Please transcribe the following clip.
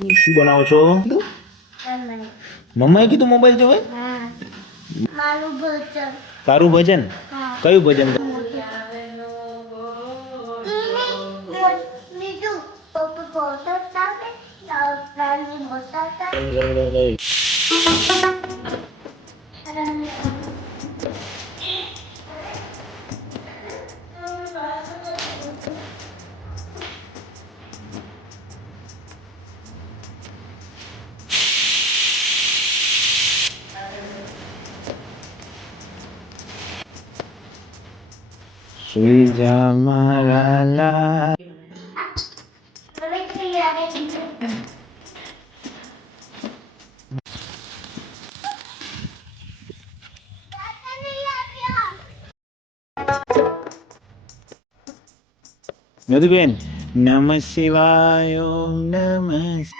શું બનાવો છો? મમ્માએ કીધું મોબાઈલ જોવે? મારું ભજન. તારું ભજન? કયું ભજન? બીજું પપ્પા ફોટો ચાલે નાની મોટા સુઈ જા મારા લાલ. મને કઈ આવે છે. મધુબેન, નમઃ શિવાય, ઓમ નમઃ.